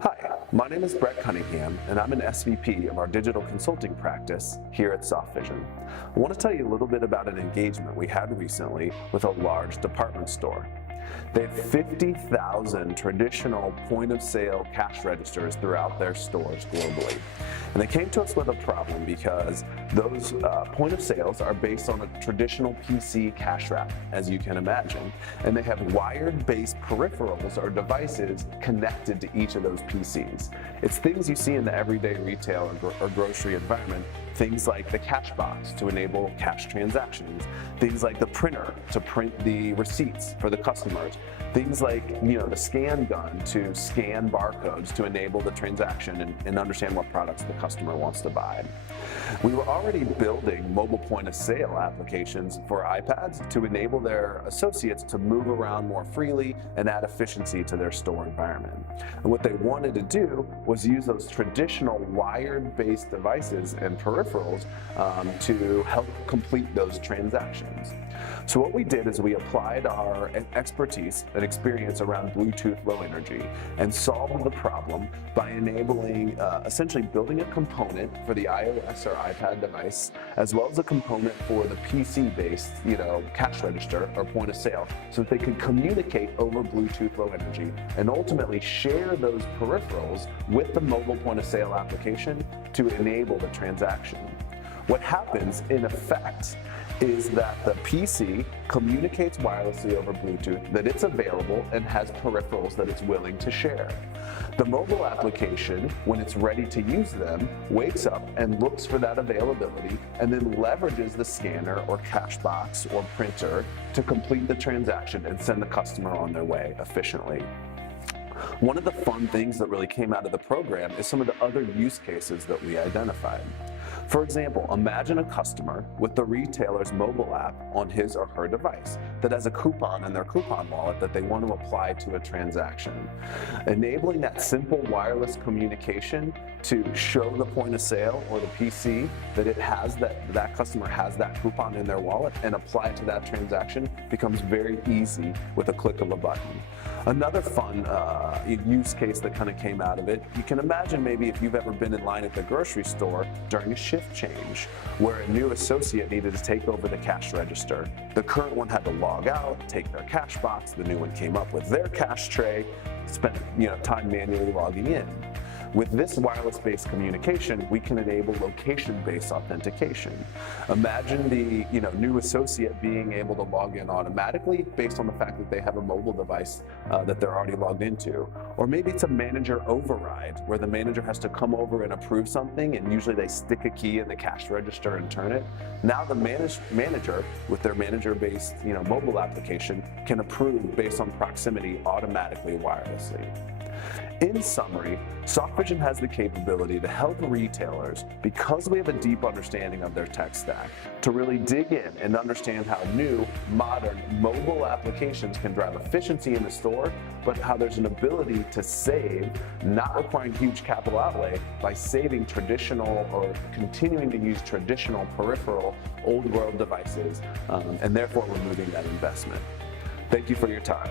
Hi, my name is Brett Cunningham, and I'm an SVP of our digital consulting practice here at Softvision. I want to tell you a little bit about an engagement we had recently with a large department store. They have 50,000 traditional point-of-sale cash registers throughout their stores globally. And they came to us with a problem because those point of sales are based on a traditional PC cash wrap, as you can imagine. And they have wired-based peripherals or devices connected to each of those PCs. It's things you see in the everyday retail or grocery environment. Things like the cash box to enable cash transactions, things like the printer to print the receipts for the customers, things like the scan gun to scan barcodes to enable the transaction and understand what products the customer wants to buy. We were already building mobile point of sale applications for iPads to enable their associates to move around more freely and add efficiency to their store environment. And what they wanted to do was use those traditional wired-based devices and peripherals to help complete those transactions. So what we did is we applied our expertise and experience around Bluetooth Low Energy and solved the problem by enabling essentially building a component for the iOS or iPad device, as well as a component for the PC-based cash register or point of sale, so that they could communicate over Bluetooth Low Energy and ultimately share those peripherals with the mobile point of sale application to enable the transaction. What happens in effect is that the PC communicates wirelessly over Bluetooth that it's available and has peripherals that it's willing to share. The mobile application, when it's ready to use them, wakes up and looks for that availability and then leverages the scanner or cash box or printer to complete the transaction and send the customer on their way efficiently. One of the fun things that really came out of the program is some of the other use cases that we identified. For example, imagine a customer with the retailer's mobile app on his or her device that has a coupon in their coupon wallet that they want to apply to a transaction. Enabling that simple wireless communication to show the point of sale or the PC that that customer has that coupon in their wallet and apply it to that transaction becomes very easy with a click of a button. Another fun use case that kind of came out of it, you can imagine maybe if you've ever been in line at the grocery store during a shift change where a new associate needed to take over the cash register. The current one had to log out, take their cash box, the new one came up with their cash tray, spent time manually logging in. With this wireless-based communication, we can enable location-based authentication. Imagine the new associate being able to log in automatically based on the fact that they have a mobile device that they're already logged into. Or maybe it's a manager override where the manager has to come over and approve something, and usually they stick a key in the cash register and turn it. Now the manager, with their manager-based mobile application, can approve based on proximity automatically wirelessly. In summary, Softvision has the capability to help retailers, because we have a deep understanding of their tech stack, to really dig in and understand how new, modern mobile applications can drive efficiency in the store, but how there's an ability to save, not requiring huge capital outlay, by saving traditional or continuing to use traditional peripheral old world devices, and therefore removing that investment. Thank you for your time.